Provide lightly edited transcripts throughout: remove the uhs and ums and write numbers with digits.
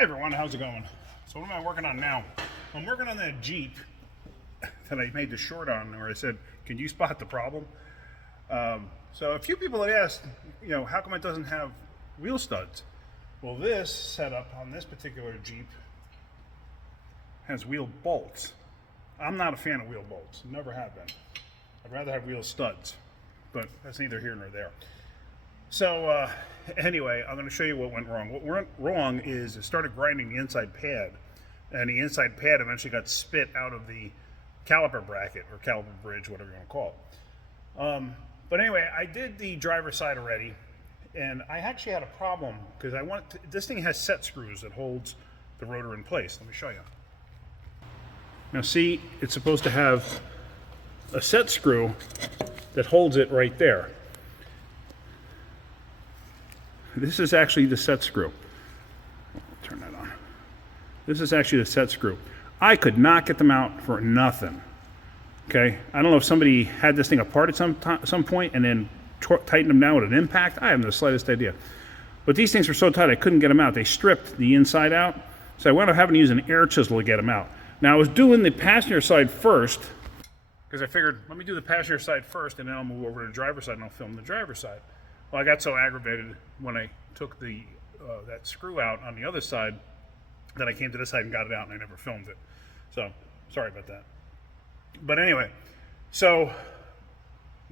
Hey everyone, how's it going? So what am I working on now? I'm working on that Jeep that I made the short on, where I said, can you spot the problem? So a few people had asked, how come it doesn't have wheel studs? Well, this setup on this particular Jeep has wheel bolts. I'm not a fan of wheel bolts, never have been. I'd rather have wheel studs, but that's neither here nor there. So anyway, I'm going to show you what went wrong. What went wrong is it started grinding the inside pad, and the inside pad eventually got spit out of the caliper bracket, or caliper bridge, whatever you want to call it. But anyway, I did the driver's side already, and I actually had a problem because this thing has set screws that holds the rotor in place. Let me show you. Now see, it's supposed to have a set screw that holds it right there. This is actually the set screw. Turn that on. This is actually the set screw. I could not get them out for nothing. Okay, I don't know if somebody had this thing apart at some point and then tightened them down with an impact. I have the slightest idea. But these things were so tight I couldn't get them out. They stripped the inside out, so I wound up having to use an air chisel to get them out. Now I was doing the passenger side first because I figured, let me do the passenger side first and then I'll move over to the driver's side and I'll film the driver's side. Well, I got so aggravated when I took that screw out on the other side that I came to this side and got it out and I never filmed it. So, sorry about that. But anyway, so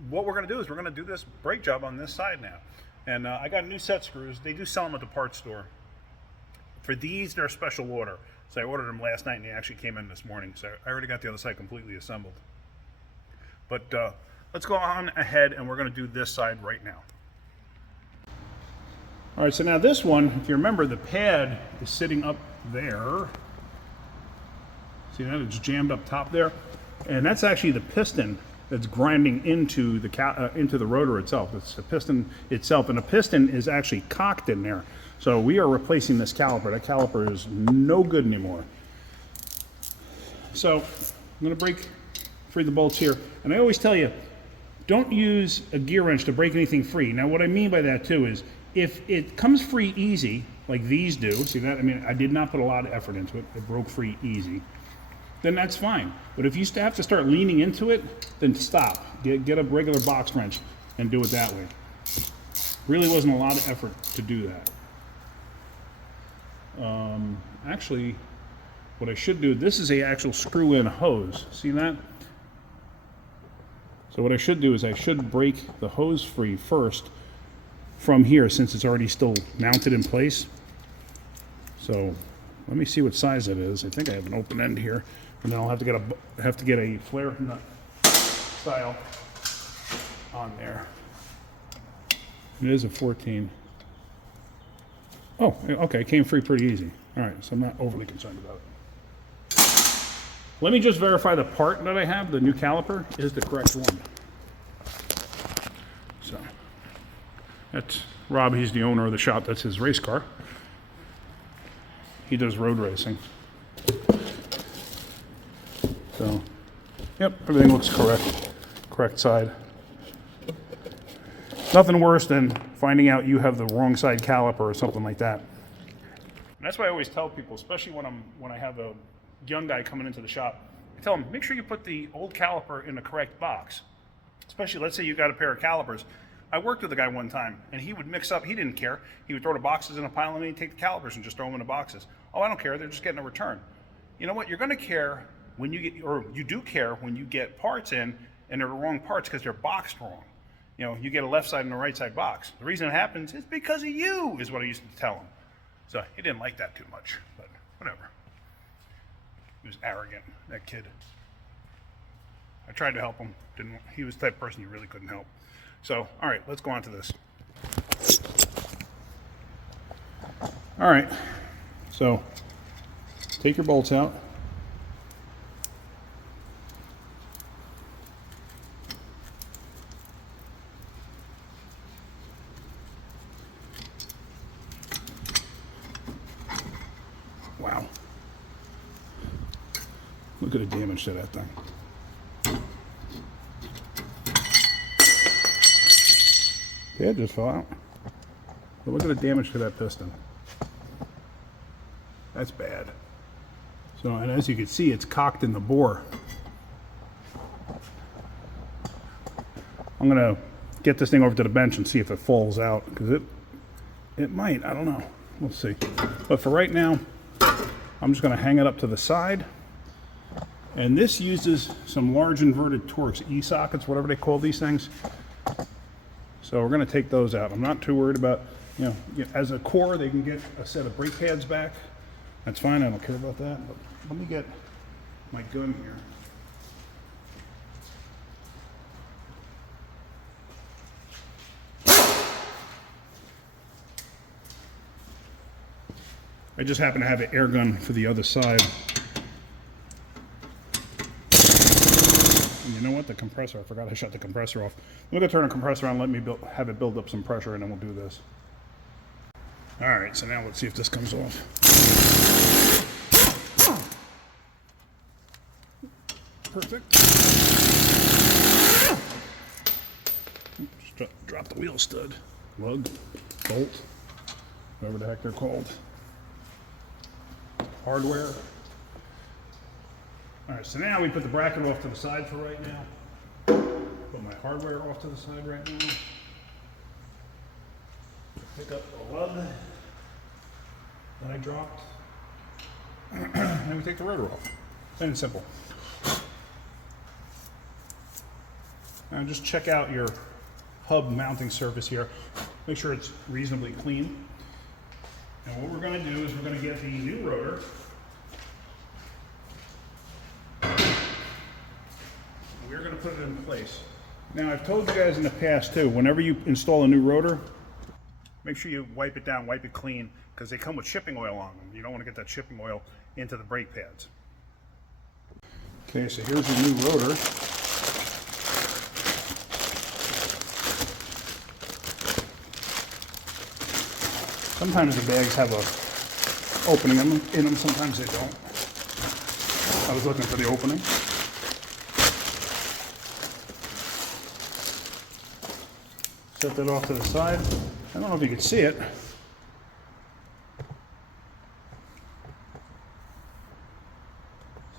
what we're going to do is we're going to do this brake job on this side now. And I got new set screws. They do sell them at the parts store. For these, they're a special order. So I ordered them last night and they actually came in this morning. So I already got the other side completely assembled. But let's go on ahead and we're going to do this side right now. All right, so now this one, if you remember, the pad is sitting up there. See that? It's jammed up top there. And that's actually the piston that's grinding into the rotor itself. It's the piston itself, and the piston is actually cocked in there. So we are replacing this caliper. That caliper is no good anymore. So I'm going to break free the bolts here. And I always tell you, don't use a gear wrench to break anything free. Now what I mean by that too is, if it comes free easy, like these do, see that? I mean, I did not put a lot of effort into it. It broke free easy. Then that's fine. But if you have to start leaning into it, then stop. Get a regular box wrench and do it that way. Really wasn't a lot of effort to do that. Actually, what I should do, this is a actual screw-in hose. See that? So what I should do is I should break the hose free first from here, since it's already still mounted in place. So let me see what size it is. I think I have an open end here, and then I'll have to get a flare nut style on there. It is a 14. Oh, okay, it came free pretty easy. All right, so I'm not overly concerned about it. Let me just verify the part that I have, the new caliper, is the correct one. So that's Rob, he's the owner of the shop. That's his race car. He does road racing. So, yep, everything looks correct. Correct side. Nothing worse than finding out you have the wrong side caliper or something like that. And that's why I always tell people, especially when I have a young guy coming into the shop, I tell them, make sure you put the old caliper in the correct box. Especially, let's say you got a pair of calipers. I worked with a guy one time, and he would mix up. He didn't care. He would throw the boxes in a pile, and then he'd take the calipers and just throw them in the boxes. Oh, I don't care. They're just getting a return. You know what? You're going to care when you get, or you do care when you get parts in, and they're the wrong parts because they're boxed wrong. You get a left side and a right side box. The reason it happens is because of you, is what I used to tell him. So he didn't like that too much, but whatever. He was arrogant, that kid. I tried to help him. He was the type of person you really couldn't help. So, all right, let's go on to this. All right, so take your bolts out. Wow. Look at the damage to that thing. Yeah, it just fell out. But look at the damage to that piston. That's bad. So, and as you can see, it's cocked in the bore. I'm gonna get this thing over to the bench and see if it falls out, because it might, I don't know. We'll see. But for right now, I'm just gonna hang it up to the side. And this uses some large inverted Torx E-sockets, whatever they call these things. So we're gonna take those out. I'm not too worried about, you know, as a core, they can get a set of brake pads back. That's fine, I don't care about that. But let me get my gun here. I just happen to have an air gun for the other side. And you know what? The compressor, I forgot I shut the compressor off. I'm gonna turn the compressor on, let me have it build up some pressure, and then we'll do this. All right, so now let's see if this comes off. Perfect. Just drop the wheel stud, lug, bolt, whatever the heck they're called. Hardware. All right, so now we put the bracket off to the side for right now. Put my hardware off to the side right now. Pick up the lug that I dropped. And then we take the rotor off. Plain and simple. Now just check out your hub mounting surface here. Make sure it's reasonably clean. And what we're going to do is we're going to get the new rotor. We're going to put it in place. Now, I've told you guys in the past too, whenever you install a new rotor, make sure you wipe it down, wipe it clean, because they come with shipping oil on them. You don't want to get that shipping oil into the brake pads. Okay, so here's the new rotor. Sometimes the bags have a opening in them, sometimes they don't. I was looking for the opening. Set that off to the side. I don't know if you can see it.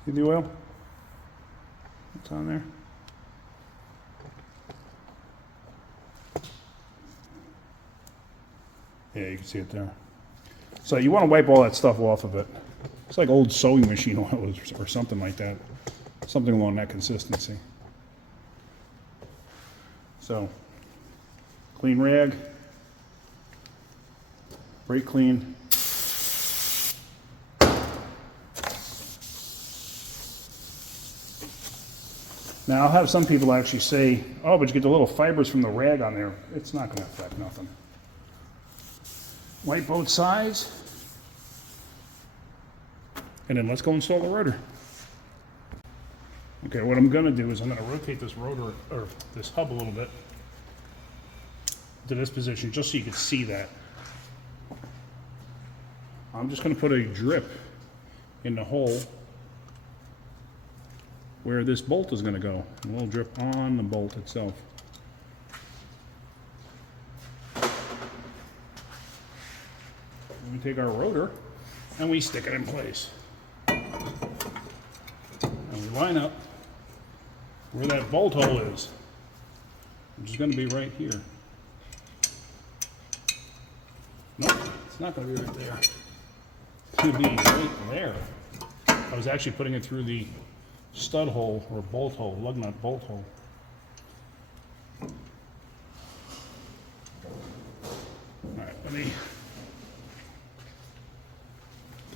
See the oil? What's on there? Yeah, you can see it there. So you want to wipe all that stuff off of it. It's like old sewing machine oil or something like that. Something along that consistency. So, clean rag, brake clean. Now I'll have some people actually say, oh, but you get the little fibers from the rag on there. It's not going to affect nothing. Wipe both sides. And then let's go install the rotor. Okay, what I'm going to do is I'm going to rotate this rotor, or this hub a little bit to this position, just so you can see that. I'm just going to put a drip in the hole where this bolt is going to go. A little drip on the bolt itself. We take our rotor and we stick it in place. And we line up where that bolt hole is, which is going to be right here. Nope, it's not going to be right there. It's going to be right there. I was actually putting it through the stud hole or bolt hole, lug nut bolt hole. All right, let me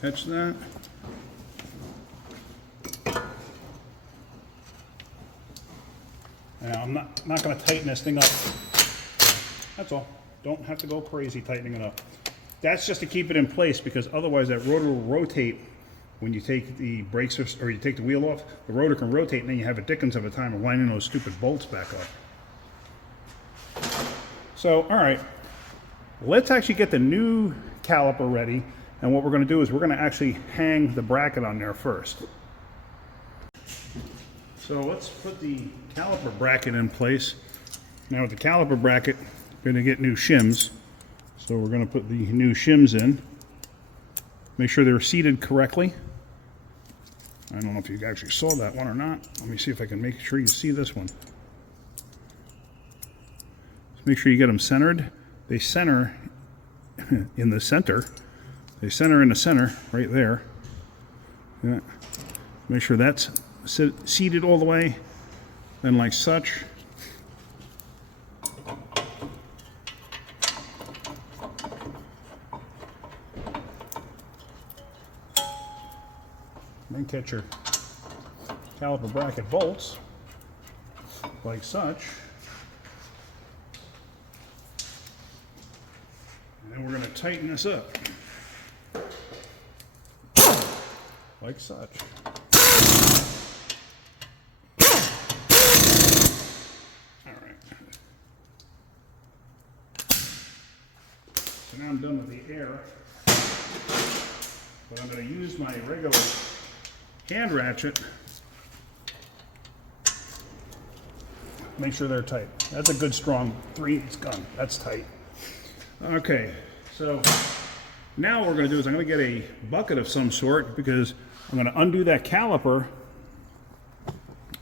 catch that. Now I'm not going to tighten this thing up. That's all. Don't have to go crazy tightening it up. That's just to keep it in place, because otherwise that rotor will rotate when you take the brakes or you take the wheel off. The rotor can rotate, and then you have a dickens of a time of lining those stupid bolts back up. So, all right, let's actually get the new caliper ready. And what we're going to do is we're going to actually hang the bracket on there first. So let's put the caliper bracket in place. Now with the caliper bracket, we're going to get new shims. So we're going to put the new shims in. Make sure they're seated correctly. I don't know if you actually saw that one or not. Let me see if I can make sure you see this one. Just make sure you get them centered. They center in the center. They center in the center right there. Yeah. Make sure that's seated all the way. Then like such. Then catch your caliper bracket bolts like such. And then we're going to tighten this up like such. All right. So now I'm done with the air. But I'm going to use my regular hand ratchet. Make sure they're tight. That's a good strong 3/8 gun. That's tight. Okay, so now what we're going to do is I'm going to get a bucket of some sort because I'm going to undo that caliper.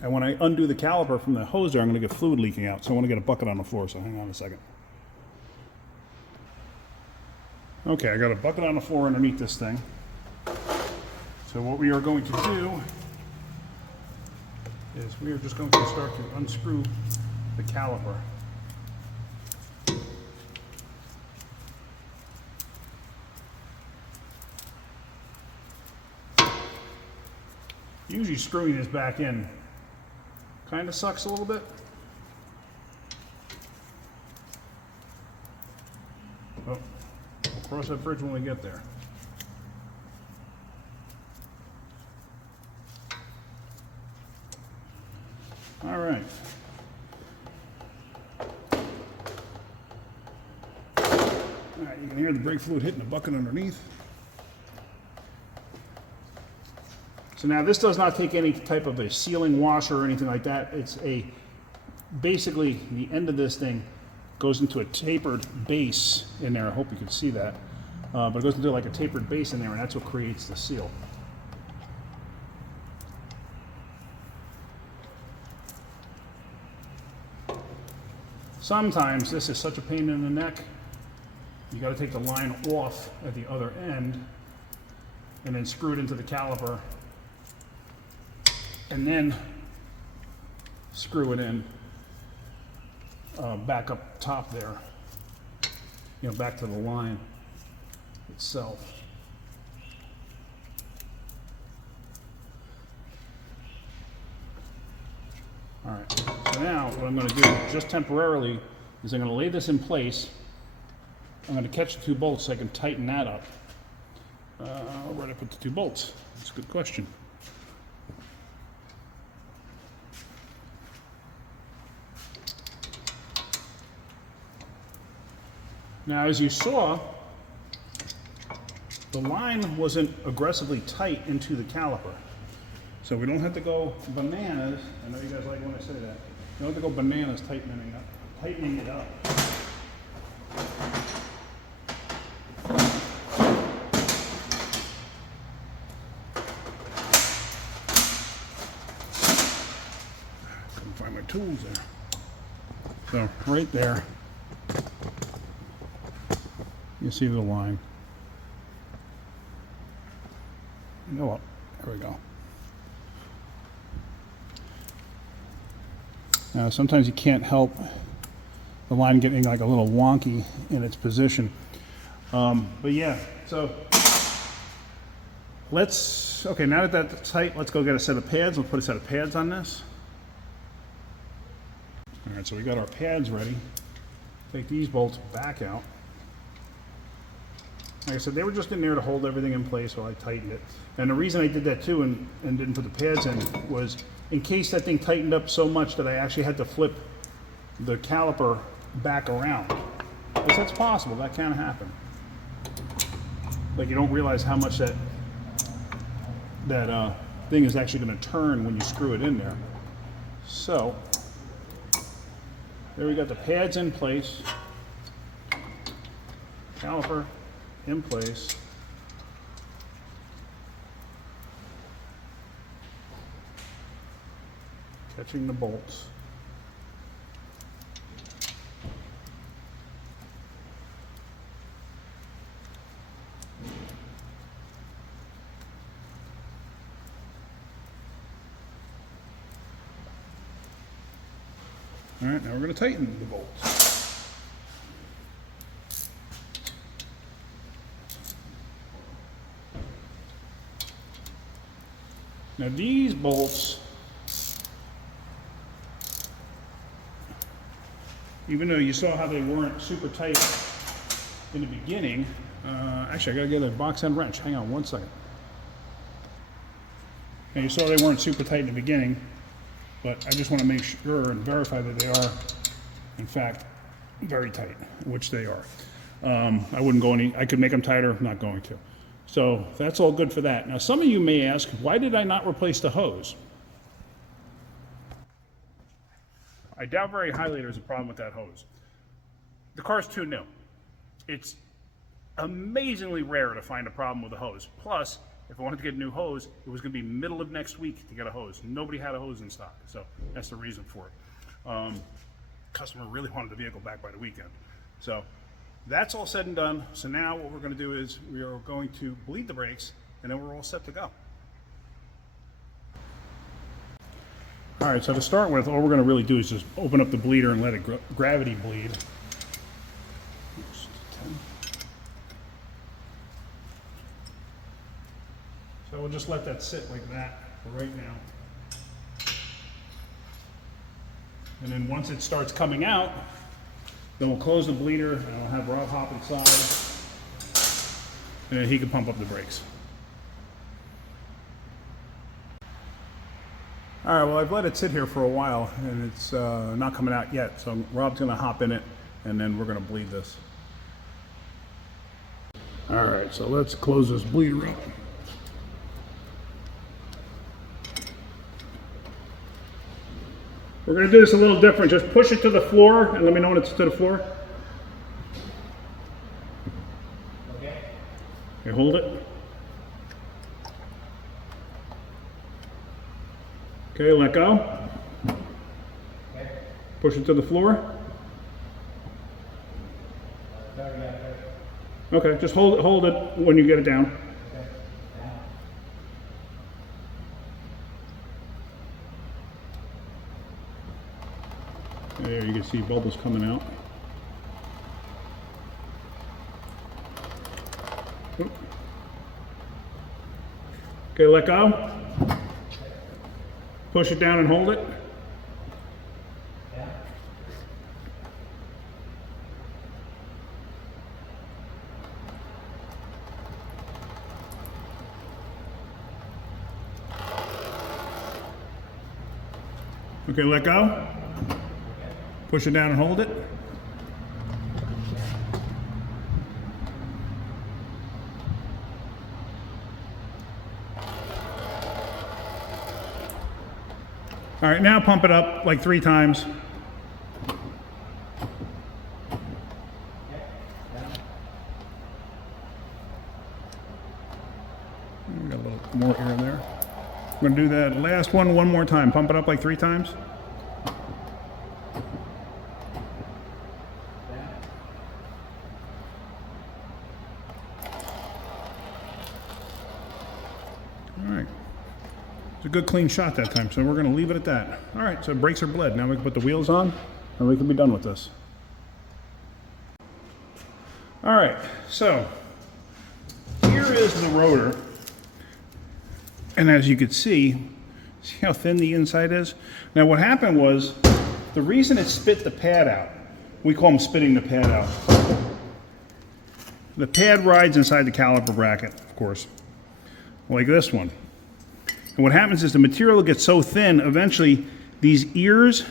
And when I undo the caliper from the hose there, I'm going to get fluid leaking out. So I want to get a bucket on the floor, so hang on a second. Okay, I got a bucket on the floor underneath this thing. So what we are going to do is we are just going to start to unscrew the caliper. Usually screwing this back in kind of sucks a little bit. Oh, we'll cross that bridge when we get there. All right. All right, you can hear the brake fluid hitting the bucket underneath. So now this does not take any type of a sealing washer or anything like that. It's basically the end of this thing goes into a tapered base in there. I hope you can see that. But it goes into like a tapered base in there, and that's what creates the seal. Sometimes this is such a pain in the neck, you got to take the line off at the other end and then screw it into the caliper and then screw it in back up top there, back to the line itself. All right, so now what I'm going to do just temporarily is I'm going to lay this in place. I'm going to catch the two bolts so I can tighten that up. Where did I put the two bolts? That's a good question. Now, as you saw, the line wasn't aggressively tight into the caliper. So we don't have to go bananas. I know you guys like when I say that. You don't have to go bananas tightening it up. Couldn't find my tools there. So right there, you see the line. You know what? There we go. Now, sometimes you can't help the line getting like a little wonky in its position. But yeah, so okay, now that that's tight, let's go get a set of pads. We'll put a set of pads on this. All right, so we got our pads ready. Take these bolts back out. Like I said, they were just in there to hold everything in place while I tightened it. And the reason I did that too and didn't put the pads in was in case that thing tightened up so much that I actually had to flip the caliper back around. Because that's possible, that can happen. Like you don't realize how much that thing is actually going to turn when you screw it in there. So, there we got the pads in place, caliper in place. catching the bolts. All right, now we're going to tighten the bolts. Now these bolts, even though you saw how they weren't super tight in the beginning, actually I gotta get a box end wrench. Hang on one second. Now you saw they weren't super tight in the beginning, but I just want to make sure and verify that they are, in fact, very tight, which they are. I wouldn't go any, I could make them tighter, I'm not going to. So that's all good for that. Now some of you may ask, why did I not replace the hose? I doubt very highly there's a problem with that hose. The car's too new. It's amazingly rare to find a problem with a hose. Plus, if I wanted to get a new hose, it was going to be middle of next week to get a hose. Nobody had a hose in stock, so that's the reason for it. Customer really wanted the vehicle back by the weekend. So that's all said and done. So now what we're going to do is we are going to bleed the brakes, and then we're all set to go. All right, so to start with, all we're going to really do is just open up the bleeder and let it gravity bleed. So we'll just let that sit like that for right now. And then once it starts coming out, then we'll close the bleeder and I'll have Rob hop inside, and then he can pump up the brakes. All right, well, I've let it sit here for a while and it's not coming out yet. So Rob's gonna hop in it and then we're gonna bleed this. All right, so let's close this bleeder up. We're going to do this a little different. Just push it to the floor and let me know when it's to the floor. Okay. Okay, hold it. Okay, let go. Okay. Push it to the floor. Okay, just hold it when you get it down. There, you can see bubbles coming out. Oop. Okay, let go. Push it down and hold it. Okay, let go. Push it down and hold it. All right, now pump it up like 3 times. We got a little more air there. I'm gonna do that last one more time. Pump it up like 3 times. All right, it's a good clean shot that time, so we're going to leave it at that. All right, so brakes are bled. Now we can put the wheels on and we can be done with this. All right, so here is the rotor. And as you can see how thin the inside is? Now what happened was, the reason it spit the pad out, we call them spitting the pad out. The pad rides inside the caliper bracket, of course, like this one. And what happens is the material gets so thin, eventually these ears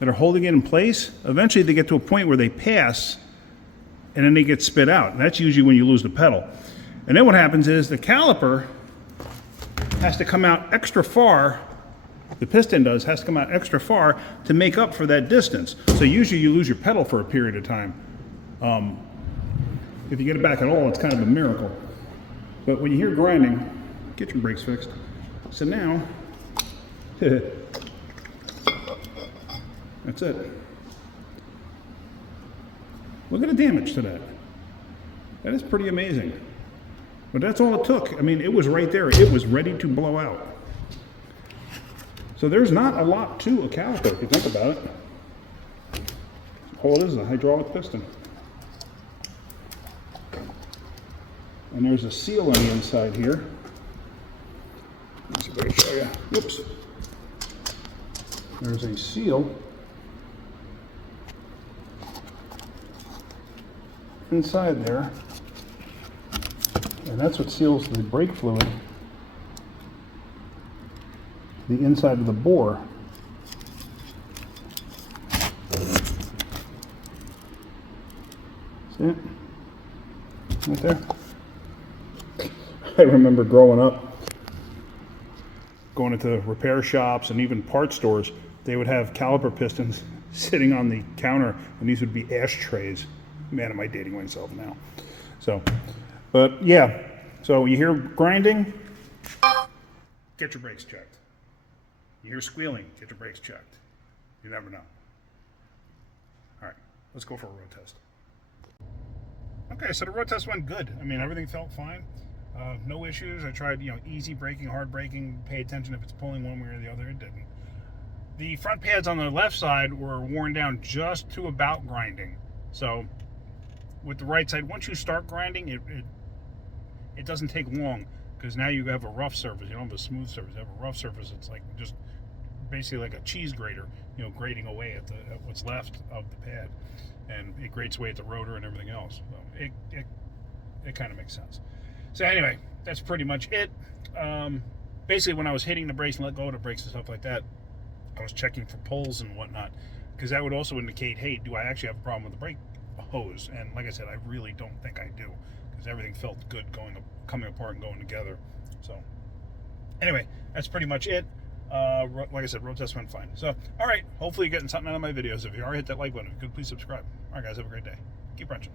that are holding it in place, eventually they get to a point where they pass and then they get spit out. And that's usually when you lose the pedal. And then what happens is the caliper has to come out extra far, the piston does, has to come out extra far to make up for that distance. So usually you lose your pedal for a period of time. If you get it back at all, it's kind of a miracle. But when you hear grinding, get your brakes fixed. So now, That's it. Look at the damage to that. That is pretty amazing. But that's all it took. I mean, it was right there. It was ready to blow out. So there's not a lot to a caliper if you think about it. All it is a hydraulic piston. And there's a seal on the inside here. Let's see if I can show you. Whoops. There's a seal inside there. And that's what seals the brake fluid, the inside of the bore. See it? Right there. I remember growing up, going into repair shops and even part stores, they would have caliper pistons sitting on the counter, and these would be ashtrays. Man, am I dating myself now. So, but yeah, so you hear grinding, get your brakes checked. You hear squealing, get your brakes checked. You never know. All right, let's go for a road test. Okay, so the road test went good. I mean, everything felt fine. No issues. I tried, easy braking, hard braking. Pay attention if it's pulling one way or the other. It didn't. The front pads on the left side were worn down just to about grinding. So with the right side, once you start grinding, it doesn't take long, because now you have a rough surface. You don't have a smooth surface. You have a rough surface. It's like just basically like a cheese grater, grating away at what's left of the pad, and it grates away at the rotor and everything else. So it kind of makes sense. So anyway, that's pretty much it. Basically, when I was hitting the brakes and let go of the brakes and stuff like that, I was checking for pulls and whatnot, because that would also indicate, hey, do I actually have a problem with the brake hose? And like I said, I really don't think I do, because everything felt good coming apart and going together. So anyway, that's pretty much it. Like I said, road test went fine. So, all right, hopefully you're getting something out of my videos. If you are, hit that like button. If you could, please subscribe. All right, guys, have a great day. Keep wrenching.